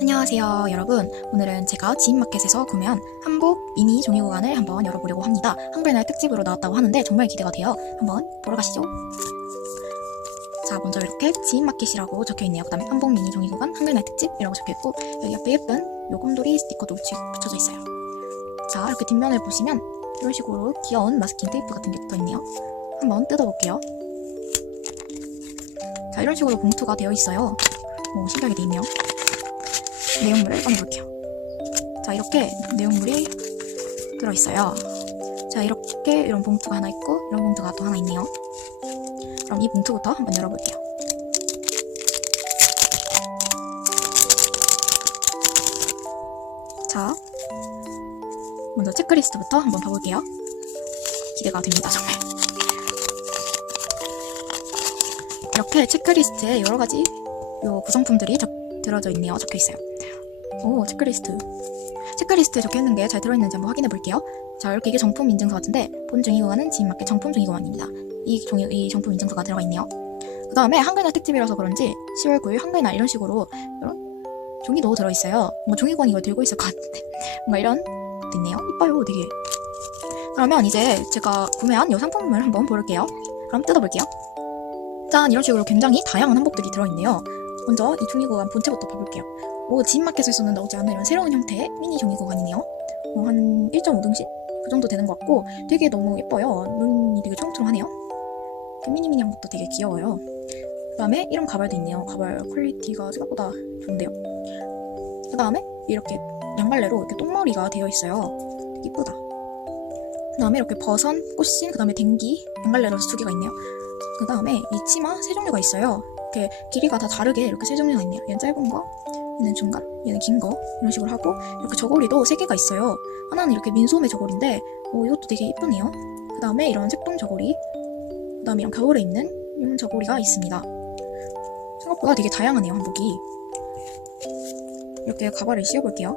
안녕하세요 여러분. 오늘은 제가 지인마켓에서 구매한 한복 미니 종이 구간을 한번 열어보려고 합니다. 한글날 특집으로 나왔다고 하는데 정말 기대가 돼요. 한번 보러 가시죠. 자 먼저 이렇게 지인마켓이라고 적혀있네요. 그 다음에 한복 미니 종이 구간 한글날 특집이라고 적혀있고 여기 옆에 예쁜 요금돌이 스티커도 붙여져 있어요. 자 이렇게 뒷면을 보시면 이런 식으로 귀여운 마스킹 테이프 같은 게 붙어있네요. 한번 뜯어볼게요. 자 이런 식으로 봉투가 되어 있어요. 오, 신기하게 돼 있네요 내용물을 꺼내볼게요. 자, 이렇게 내용물이 들어있어요. 자, 이렇게 이런 봉투가 하나 있고, 이런 봉투가 또 하나 있네요. 그럼 이 봉투부터 한번 열어볼게요. 자, 먼저 체크리스트부터 한번 봐볼게요. 기대가 됩니다, 정말. 이렇게 체크리스트에 여러 가지 요 구성품들이 적, 들어져 있네요. 적혀 있어요. 오, 체크리스트. 체크리스트에 적혀 있는 게 잘 들어있는지 한번 확인해 볼게요. 자, 이렇게 이게 정품 인증서 같은데, 본 종이구간은 지인 맞게 정품 종이구간입니다. 이 종이, 이 정품 인증서가 들어가 있네요. 그 다음에 한글날 특집이라서 그런지 10월 9일 한글날 이런 식으로 이런 종이도 들어있어요. 뭔가 종이구간이 이걸 들고 있을 것 같은데. 뭔가 이런 것도 있네요. 이뻐요, 되게. 그러면 이제 제가 구매한 이 상품을 한번 볼게요. 그럼 뜯어볼게요. 짠! 이런 식으로 굉장히 다양한 한복들이 들어있네요. 먼저 이 종이구간 본체부터 봐볼게요. 오, 지인마켓에 서는 나오지 않는 이런 새로운 형태의 미니 종이 구간이네요. 어, 한 1.5등신? 그 정도 되는 것 같고 되게 너무 예뻐요. 눈이 되게. 이렇게 미니미니한 것도 되게 귀여워요. 그 다음에 이런 가발도 있네요. 가발 퀄리티가 생각보다 좋은데요. 그 다음에 이렇게 양갈래로 이렇게 똥머리가 되어 있어요. 이쁘다. 그 다음에 이렇게 버선, 꽃신, 그 다음에 댕기, 양갈래로서 두 개가 있네요. 그 다음에 이 치마 세 종류가 있어요. 이렇게 길이가 다 다르게 이렇게 세 종류가 있네요. 얘는 짧은 거, 얘는 중간, 얘는 긴 거 이런 식으로 하고 이렇게 저고리도 세 개가 있어요. 하나는 이렇게 민소매 저고리인데 어, 이것도 되게 예쁘네요. 그 다음에 이런 색동 저고리, 그 다음에 이런 겨울에 입는 이런 저고리가 있습니다. 생각보다 되게 다양하네요 한복이. 이렇게 가발을 씌워볼게요.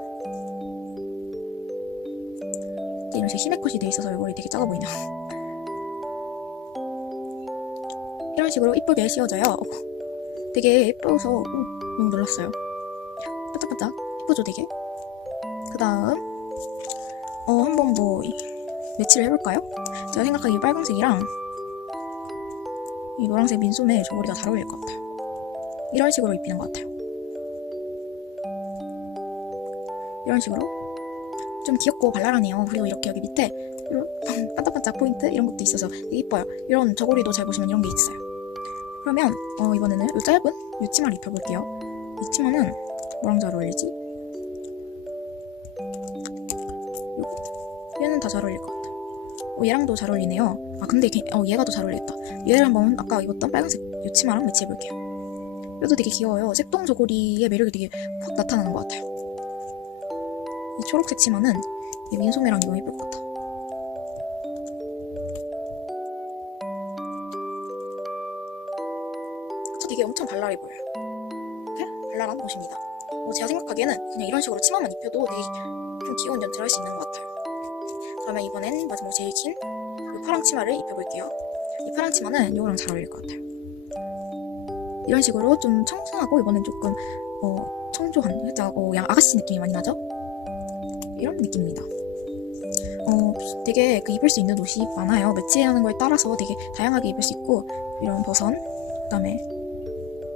이런 식으로 히메컷이 돼 있어서 얼굴이 되게 작아 보이네요. 이런 식으로 이쁘게 씌워져요. 어, 되게 예뻐서 어, 너무 놀랐어요. 반짝반짝 예쁘죠 되게? 그 다음 어 한번 뭐 이- 매치를 해볼까요? 제가 생각하기에 빨간색이랑 이 노란색 민소매 저고리가 잘 어울릴 것 같아요. 이런 식으로 입히는 것 같아요. 이런 식으로. 좀 귀엽고 발랄하네요. 그리고 이렇게 여기 밑에 이런 반짝반짝 포인트? 이런 것도 있어서 이뻐요. 이런 저고리도 잘 보시면 이런 게 있어요 그러면 어 이번에는 이 짧은 이 치마를 입혀볼게요 이 치마는 뭐랑 잘 어울리지? 요거. 얘는 다 잘 어울릴 것 같아. 어, 얘랑도 잘 어울리네요. 아 근데 걔, 어, 얘가 더 잘 어울리겠다. 얘를 한번 아까 입었던 빨간색 요 치마랑 매치해볼게요. 얘도 되게 귀여워요. 색동 저고리의 매력이 되게 확 나타나는 것 같아요. 이 초록색 치마는 이 민소매랑 너무 예쁠 것 같아. 엄청 발랄해 보여요. 이렇게 발랄한 옷입니다. 어, 제가 생각하기에는 그냥 이런 식으로 치마만 입혀도 되게 좀 귀여운 연출을 할 수 있는 것 같아요. 그러면 이번엔 마지막 제일 긴이 파랑 치마를 입혀볼게요. 이 파랑 치마는 이거랑 잘 어울릴 것 같아요. 이런 식으로 좀 청순하고 이번엔 조금 어, 청조한 살짝 어, 양 아가씨 느낌이 많이 나죠? 이런 느낌입니다. 어, 되게 그 입을 수 있는 옷이 많아요. 매치하는 거에 따라서 되게 다양하게 입을 수 있고 이런 버선, 그다음에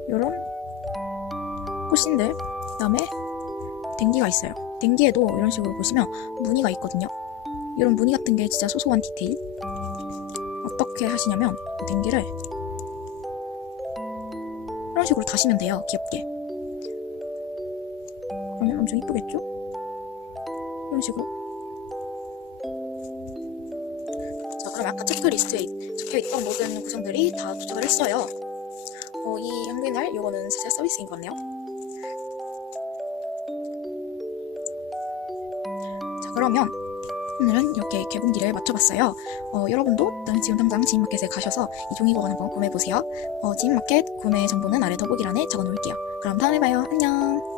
이런 꽃신들, 그다음에 댕기가 있어요. 댕기에도 이런 식으로 보시면 무늬가 있거든요. 이런 무늬 같은 게 진짜 소소한 디테일. 어떻게 하시냐면 이 댕기를 이런 식으로 다시면 돼요. 귀엽게. 그러면 엄청 이쁘겠죠? 이런 식으로. 자, 그럼 아까 체크리스트에 적혀있던 모든 구성들이 다 도착을 했어요. 어, 이 한글날 이거는 사실 서비스인 것 같네요. 자, 그러면 오늘은 이렇게 개봉기를 맞춰봤어요. 어, 여러분도 지금 당장 지인마켓에 가셔서 이 종이보관 한번 구매해보세요. 어, 지인마켓 구매 정보는 아래 더보기란에 적어놓을게요. 그럼 다음에 봐요. 안녕!